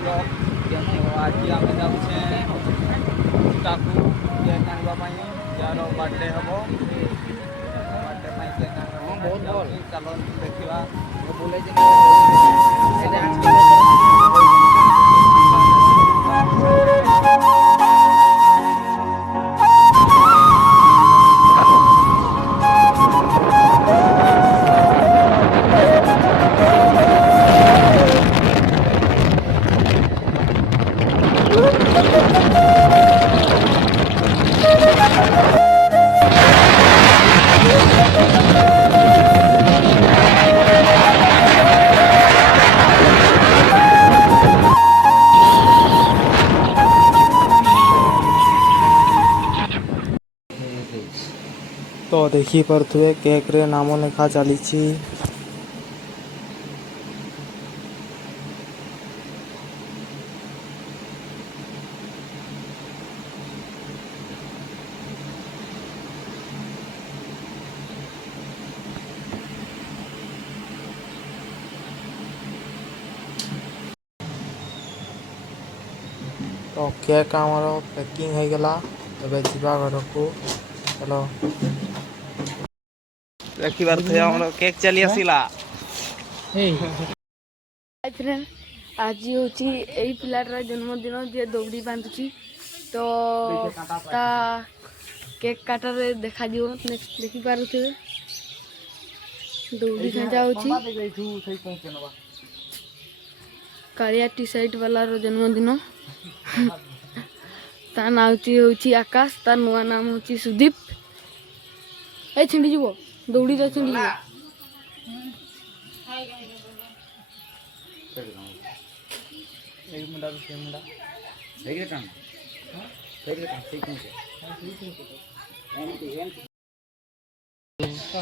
आज आम जाऊे ताकू केक आने जार बर्थडे हम बर्थडे केक बहुत भल चल देखा तो देखी पारे केक रे नाम लेखा चली तो केक आमर पैकिंग हो गला एबे जीवा घर को चलो देखी पारे हम केक चली आसला आज हूँ यही पिलाटार जन्मदिन जी दौड़ी बांधुची तो ता केक काटार देखा नेक्स्ट देखी पारे दौड़ी खेचा हो कालिया टी शर्ट वाला जन्मदिन ता ना हूँ आकाश तार नुआ नाम हूँ सुदीप ए छिंडी जीव दौड़ी जा छिंडी जीव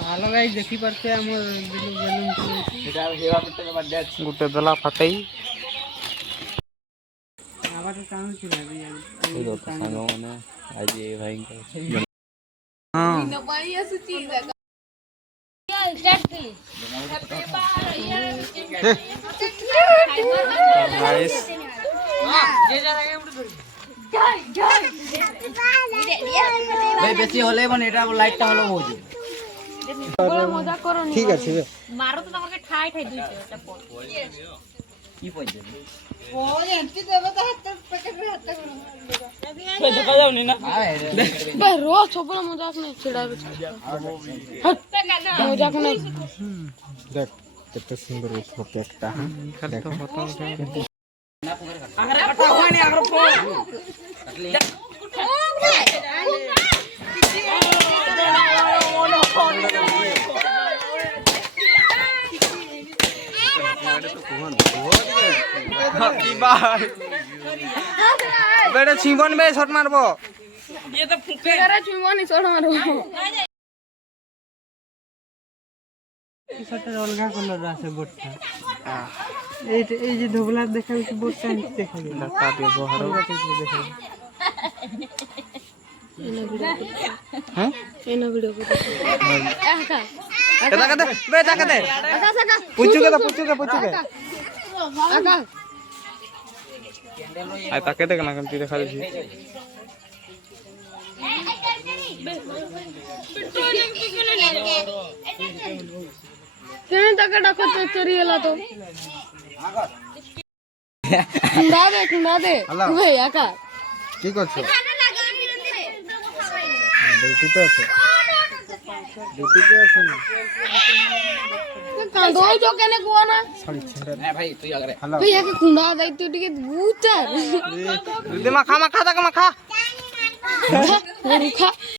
हेलो गाइस देखी पारे गोटे दला फटई बेसी হলে মানে এটা লাইটটা হলো বুঝি मजा करो ठीक আছে मारो तो तमके ठाई ठाई दुइते এটা পড় কি পয়সা ও এন্টি দেবে তো হাত প্যাকেট রে হাত করো কই দেখা যাওনি না बे रोज छोपला मजाक नहीं छिड़ावे मजाक नहीं देख कितना सुंदर उसको केकटा देख अगर कटा हुआ नहीं अगर को बेटा छिबन में शॉट मारबो ये तो फुके करे चुमो नहीं छोड़ मारो टी-शर्ट अलगा कलर আছে বোটটা এই যে ধবলা দেখাইছে বোটটা দেখা গেল তা ব্যবহার দেখা हैं एना वीडियो को आका कदा कदा बे ता कदे आका आका पूछू के आका आ ताके देख ना कंती देखा दी केने तक डाको चोरी हला तो खुंडा दे भाई आका की करछ ड्यूटी पे আছে ड्यूटी पे আছে না कांदो जो केने कुआ ना सॉरी छंडा ए भाई तू आगे भैया के खुंडा दाई तो टिके बूचा दे मा खा तक मा खा रुखा